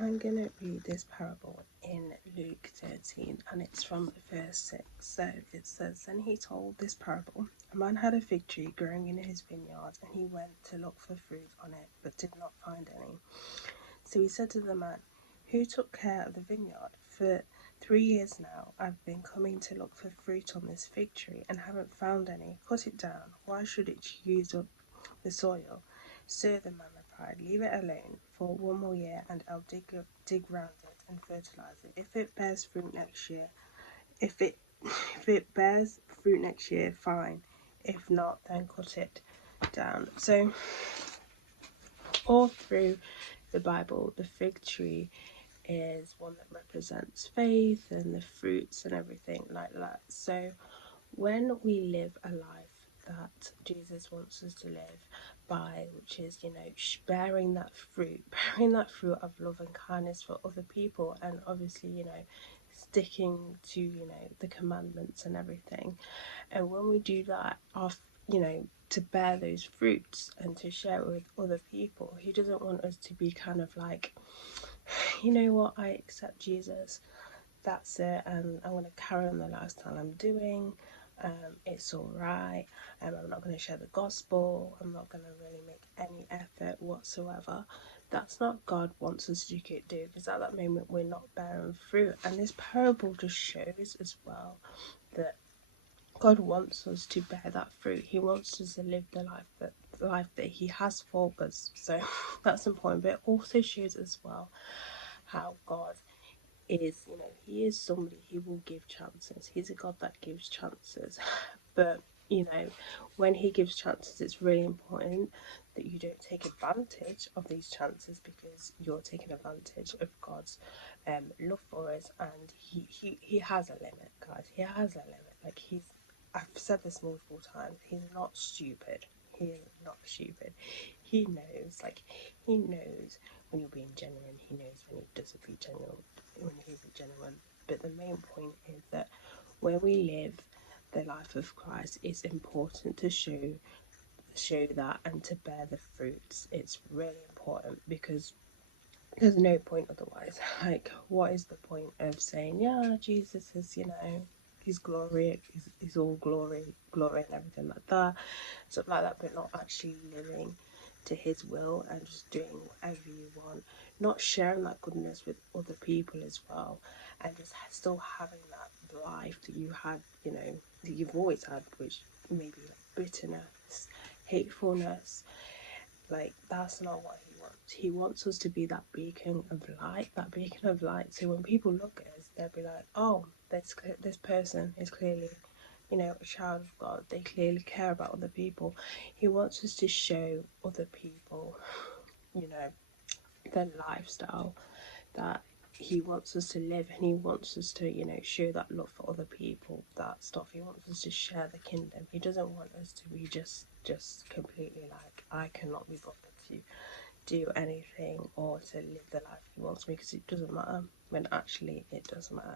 I'm going to read this parable in Luke 13, and it's from verse 6. So it says, "Then he told this parable. A man had a fig tree growing in his vineyard, and he went to look for fruit on it, but did not find any. So he said to the man, 'Who took care of the vineyard? For 3 years now I've been coming to look for fruit on this fig tree, and haven't found any. Cut it down. Why should it use up the soil?' 'Sir,' the man replied, 'leave it alone for 1 more year, and I'll dig round it and fertilize it. If it bears fruit next year, if it bears fruit next year, fine. If not, then cut it down.'" So all through the Bible, the fig tree is one that represents faith and the fruits and everything like that. So when we live a life that Jesus wants us to live by, which is, bearing that fruit, of love and kindness for other people, and obviously, sticking to, the commandments and everything. And when we do that, to bear those fruits and to share it with other people, he doesn't want us to be kind of like, you know what, I accept Jesus, that's it, and I'm going to carry on the lifestyle I'm doing. It's all right. I'm not going to share the gospel. I'm not going to really make any effort whatsoever. That's not God wants us to do, because at that moment we're not bearing fruit. And this parable just shows as well that God wants us to bear that fruit. He wants us to live the life that He has for us. So that's important. But it also shows as well how God is, he is somebody, he will give chances. He's a God that gives chances. But, when he gives chances, it's really important that you don't take advantage of these chances, because you're taking advantage of God's love for us. And he has a limit, guys. He has a limit. Like, I've said this multiple times, he's not stupid. He is not stupid. He knows when you're being genuine. He knows when he doesn't be genuine. But the main point is that when we live the life of Christ, it's important to show that and to bear the fruits. It's really important, because there's no point otherwise. Like, what is the point of saying, yeah, Jesus is, he's glory, he's all glory and everything like that, stuff like that, but not actually living to his will and just doing whatever you want, not sharing that goodness with other people as well, and just still having that life that you had, that you've always had, which maybe like bitterness, hatefulness. Like, that's not what he wants. He wants us to be that beacon of light. So when people look at us, they'll be like, oh, this person is clearly, a child of God. They clearly care about other people. He wants us to show other people, the lifestyle that he wants us to live, and he wants us to, show that love for other people, that stuff. He wants us to share the kingdom. He doesn't want us to be just completely like, I cannot be bothered to do anything or to live the life he wants me, because it doesn't matter, when actually it does matter.